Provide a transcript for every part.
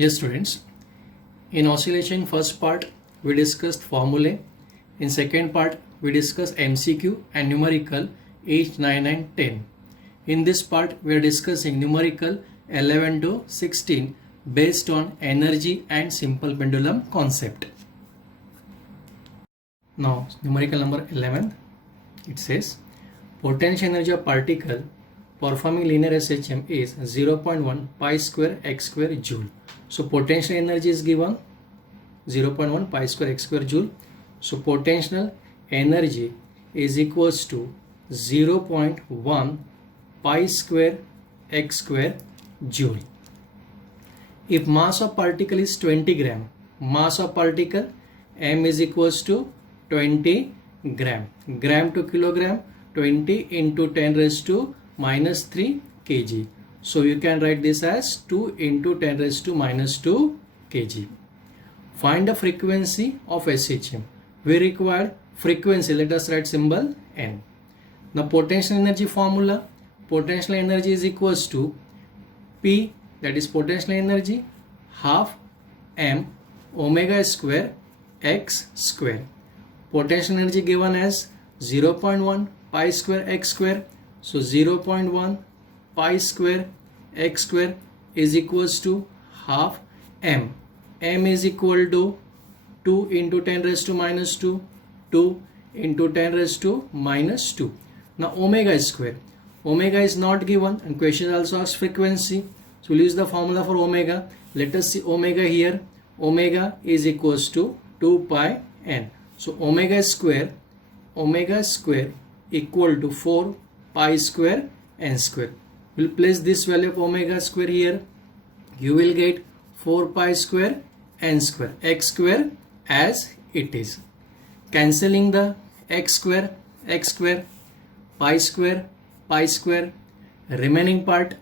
Yes, students. In oscillation first part we discussed formulae. In second part we discussed MCQ and numerical 8, 9 and 10. In this part we are discussing numerical 11 to 16 based on energy and simple pendulum concept. Now numerical number 11, it says potential energy of particle performing linear SHM is 0.1 pi square x square joule. So potential energy is given 0.1 pi square x square joule. So potential energy is equals to 0.1 pi square x square joule. If mass of particle is 20 gram, mass of particle m is equals to 20 gram. Gram to kilogram, 20 into 10 raised to minus 3 kg. So you can write this as 2 into 10 raised to minus 2 kg. Find the frequency of SHM. We require frequency. Let us write symbol N. Now potential energy formula. Potential energy is equals to P, that is potential energy, half m omega square x square. Potential energy given as 0.1 pi square x square. So 0.1 pi square x square is equals to half m. M is equal to 2 into 10 raised to minus 2. 2 into 10 raised to minus 2. Now omega square. Omega is not given and question also asks frequency. So we'll use the formula for omega. Let us see omega here. Omega is equals to 2 pi n. So omega square equal to 4 pi square n square. We'll place this value of omega square here. You will get 4 pi square n square, x square as it is. Cancelling the x square, pi square, remaining part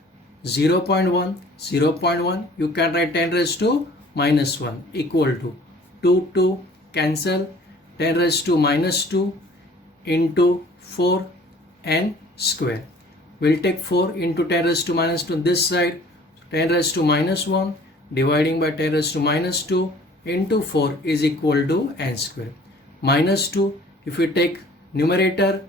0.1, you can write 10 raised to minus 1 equal to 2 cancel 10 raised to minus 2 into 4 n square. We'll take 4 into 10 raised to minus 2 this side, 10 raised to minus 1 dividing by 10 raised to minus 2 into 4 is equal to n square. Minus 2, if we take numerator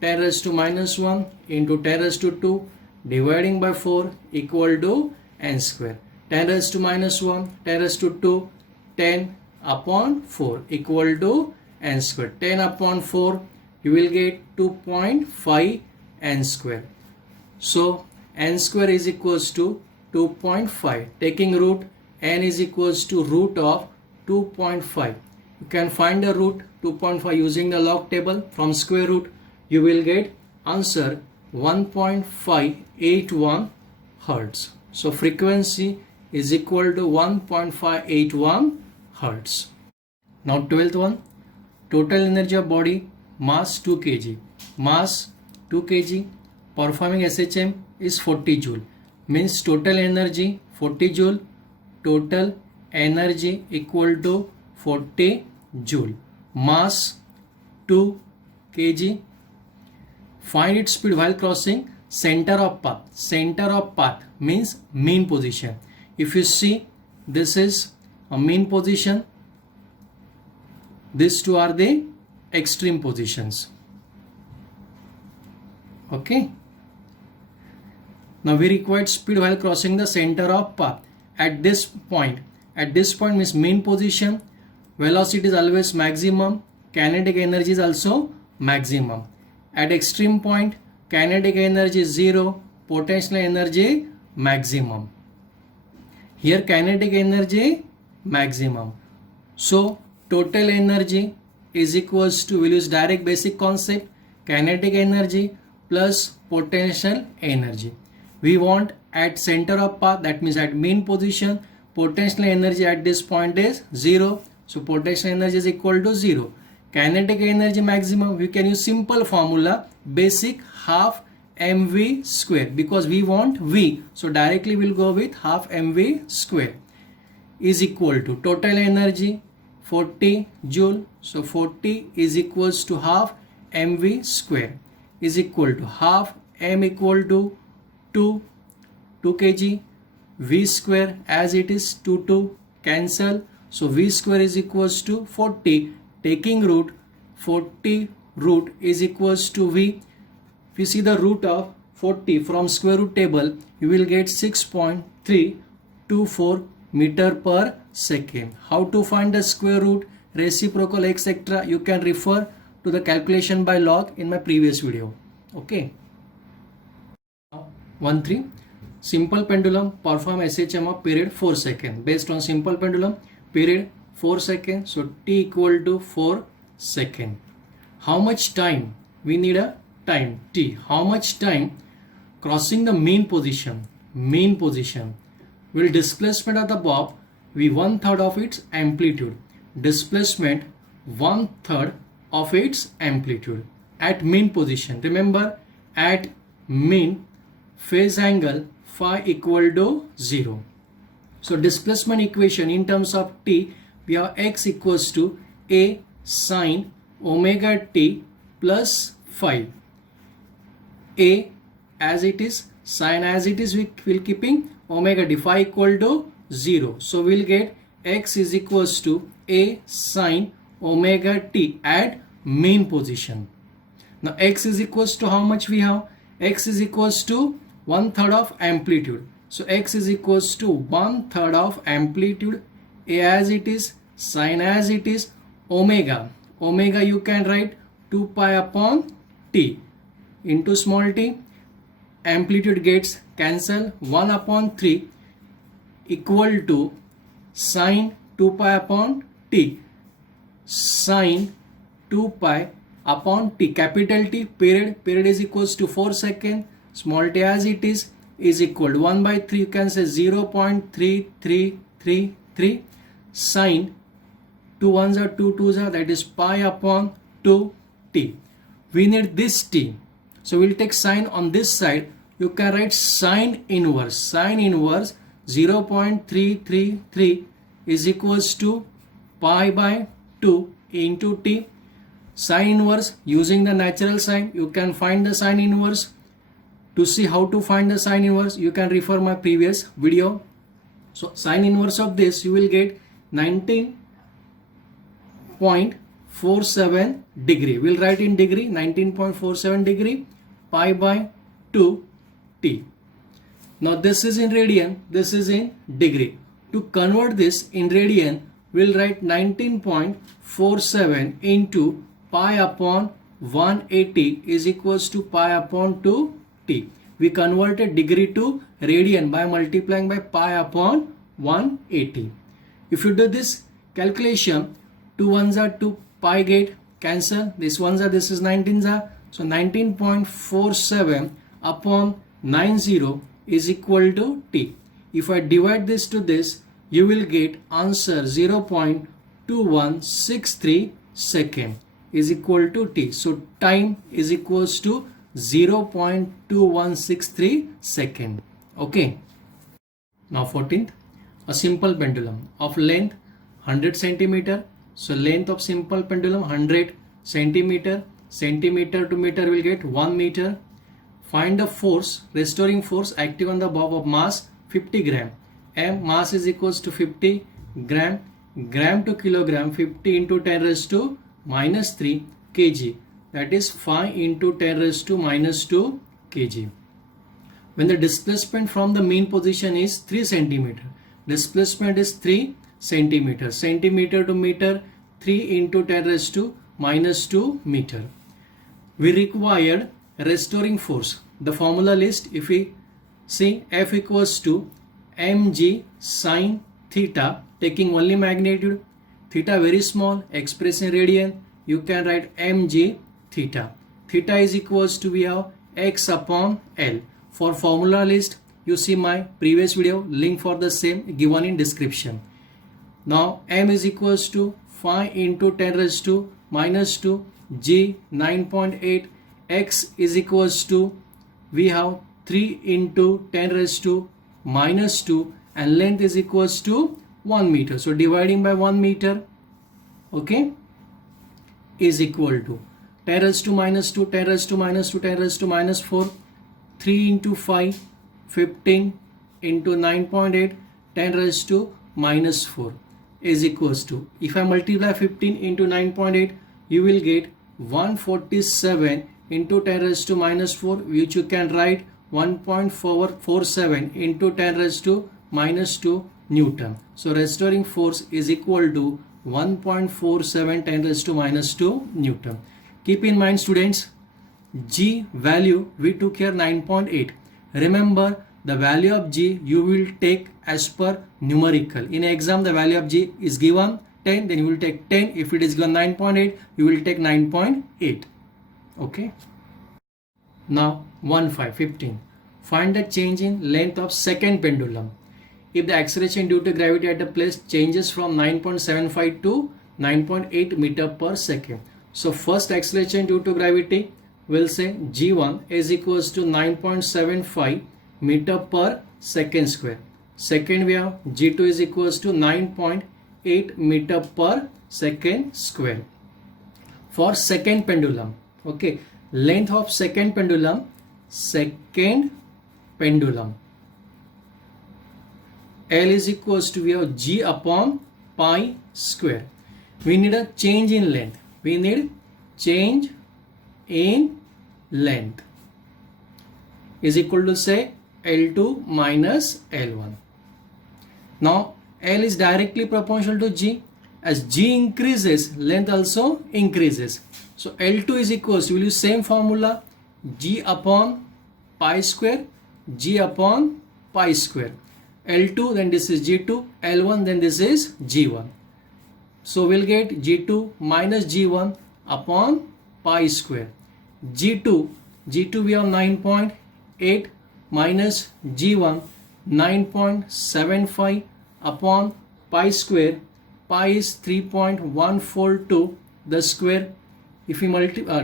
10 raised to minus 1 into 10 raised to 2 dividing by 4 equal to n square. 10 raised to minus 1, 10 raised to 2, 10 upon 4 equal to n square. 10 upon 4 you will get 2.5 n square. So n square is equals to 2.5. Taking root, n is equals to root of 2.5. You can find the root 2.5 using the log table. From square root you will get answer 1.581 Hertz. So frequency is equal to 1.581 Hertz. Now 12th one, total energy of body, mass 2 kg. Mass 2 kg, performing SHM is 40 joule. Means total energy 40 joule. Total energy equal to 40 joule. Mass 2 kg. Find its speed while crossing center of path. Center of path means mean position. If you see, this is a mean position. These two are the extreme positions. Okay. Now we required speed while crossing the center of path. At this point means mean position. Velocity is always maximum. Kinetic energy is also maximum. At extreme point, kinetic energy is 0, potential energy maximum. Here kinetic energy maximum. So total energy is equals to, we'll use direct basic concept, kinetic energy plus potential energy. We want at center of path, that means at mean position, potential energy at this point is 0. So potential energy is equal to 0. Kinetic energy maximum, we can use simple formula, basic half mv square, because we want v. So directly we'll go with half mv square is equal to total energy 40 joule. So 40 is equals to half mv square is equal to half m equal to 2 kg. v square as it is 2 cancel. So v square is equals to 40. Taking root, 40 root is equals to v. If you see the root of 40 from square root table, you will get 6.324 meter per second. How to find the square root, reciprocal, etc. You can refer to the calculation by log in my previous video. Okay. 1.3. Simple pendulum perform SHM of period 4 seconds. Based on simple pendulum, period 4 seconds. So t equal to 4 seconds. How much time? We need a time t. How much time crossing the mean position? Mean position. Will displacement of the bob be 1/3 of its amplitude? Displacement 1/3 of its amplitude at mean position. Remember, at mean phase angle phi equal to 0. So displacement equation in terms of t, we have x equals to a sine omega t plus phi. A as it is, sine as it is, we will keeping omega d, phi equal to 0. So we'll get x is equals to a sine omega t at mean position. Now x is equals to how much we have? X is equals to 1/3 of amplitude. So x is equals to 1/3 of amplitude. A as it is, sine as it is, omega. Omega you can write 2 pi upon t into small t. Amplitude gets cancel, 1/3 equal to sine 2 pi upon t. Sine 2 pi upon t, capital T, period is equals to 4 seconds, small t as it is equal to 1/3. You can say 0.3333 sine 2 ones are 2 twos are, that is pi upon 2t. We need this t, so we'll take sine on this side. You can write sine inverse 0.333 is equals to pi by 2 into t. Sine inverse, using the natural sign, you can find the sine inverse. To see how to find the sine inverse, you can refer my previous video. So sine inverse of this, you will get 19.47 degree. We'll write in degree, 19.47 degree, pi by 2 t. Now this is in radian, this is in degree. To convert this in radian, we'll write 19.47 into pi upon 180 is equals to pi upon 2t. We converted degree to radian by multiplying by pi upon 180. If you do this calculation, 2 ones are 2, pi get cancel, this ones are, this is 19s are, so 19.47 upon 90 is equal to t. If I divide this to this, you will get answer 0.2163 second is equal to t. So time is equals to 0.2163 second. Okay. Now 14th, a simple pendulum of length 100 centimeter. So length of simple pendulum 100 centimeter. Centimeter to meter will get 1 meter. Find the force, restoring force active on the bob of mass 50 gram. M mass is equals to 50 gram. Gram to kilogram, 50 into 10 raised to minus 3 kg. That is 5 into 10 raised to minus 2 kg. When the displacement from the mean position is 3 centimeter, displacement is 3 centimeter. Centimeter to meter, 3 into 10 raised to minus 2 meter. We required restoring force. The formula list, if we see, F equals to mg sine theta, taking only magnitude, theta very small, express in radian, you can write mg theta. Theta is equals to, we have x upon L. For formula list, you see my previous video, link for the same given in description. Now m is equals to 5 into 10 raised to minus 2, g 9.8, x is equals to, we have 3 into 10 raised to minus 2, and length is equals to 1 meter. So dividing by 1 meter, okay, is equal to 10 raised to minus 2, 10 raised to minus 2, 10 raised to minus 4, 3 into 5, 15, into 9.8 10 raised to minus 4 is equals to, if I multiply 15 into 9.8, you will get 147 into 10 raised to minus 4, which you can write 1.447 into 10 raised to minus 2 Newton. So restoring force is equal to 1.47 10 raised to minus 2 Newton. Keep in mind students, G value we took here 9.8. Remember, the value of G you will take as per numerical. In exam the value of G is given 10, then you will take 10. If it is given 9.8, you will take 9.8. Okay. Now 15. Find the change in length of second pendulum. If the acceleration due to gravity at a place changes from 9.75 to 9.8 meter per second. So first acceleration due to gravity, we'll say G1 is equals to 9.75 meter per second square. Second we have G2 is equals to 9.8 meter per second square. For second pendulum, okay, length of second pendulum, L is equals to, we have G upon pi square. We need a change in length. We need change in length is equal to, say, L2 minus L1. Now L is directly proportional to G. As G increases, length also increases. So L2 is equals to, we'll use same formula, G upon pi square, G upon pi square. L2, then this is G2, L1, then this is G1. So we'll get G2 minus G1 upon pi square. G2 we have 9.8 minus G1 9.75 upon pi square. Pi is 3.142 the square. If we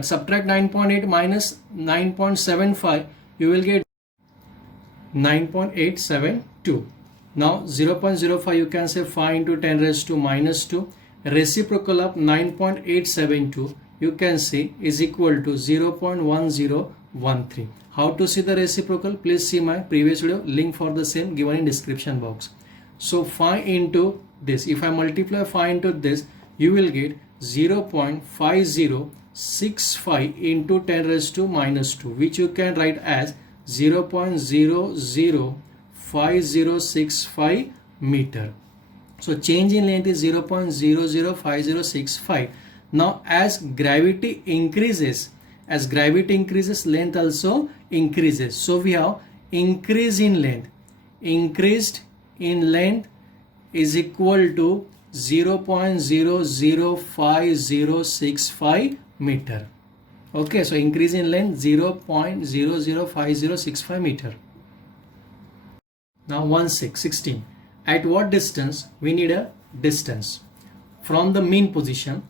subtract 9.8 minus 9.75, you will get 9.872. Now 0.05 you can say 5 into 10 raised to minus 2. Reciprocal of 9.872 you can see is equal to 0.1013. How to see the reciprocal? Please see my previous video, link for the same given in description box. So 5 into this, if I multiply 5 into this, you will get 0.5065 into 10 raised to minus 2, which you can write as 0.005065 meter. So change in length is 0.005065. Now as gravity increases, length also increases. So we have increase in length. Increased in length is equal to 0.005065 meter. Okay, so increase in length 0.005065 meter. Now 16. At what distance? We need a distance from the mean position.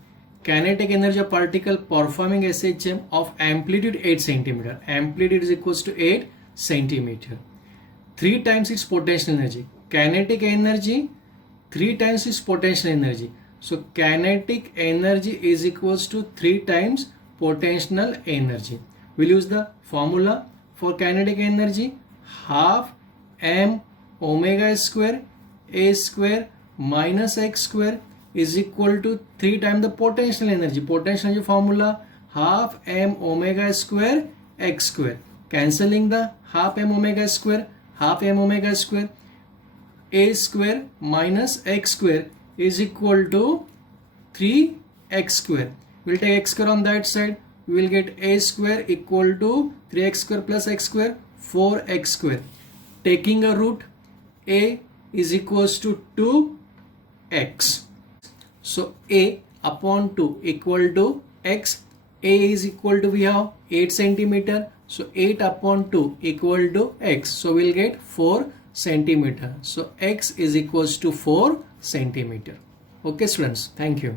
Kinetic energy of particle performing SHM of amplitude 8 cm. Amplitude is equals to 8 cm. 3 times its potential energy. Kinetic energy 3 times its potential energy. So kinetic energy is equals to 3 times potential energy. We'll use the formula for kinetic energy, half m omega square a square minus x square is equal to 3 times the potential energy. Potential energy formula, half m omega square x square. Cancelling the half m omega square, a square minus x square is equal to 3x square. We'll take x square on that side. We will get a square equal to 3x square plus x square, 4x square. Taking a root, a is equals to 2x. So a upon 2 equal to x. A is equal to, we have 8 centimeter. So 8 upon 2 equal to x. So we'll get 4 centimeter. So x is equals to 4 centimeter. Okay students, thank you.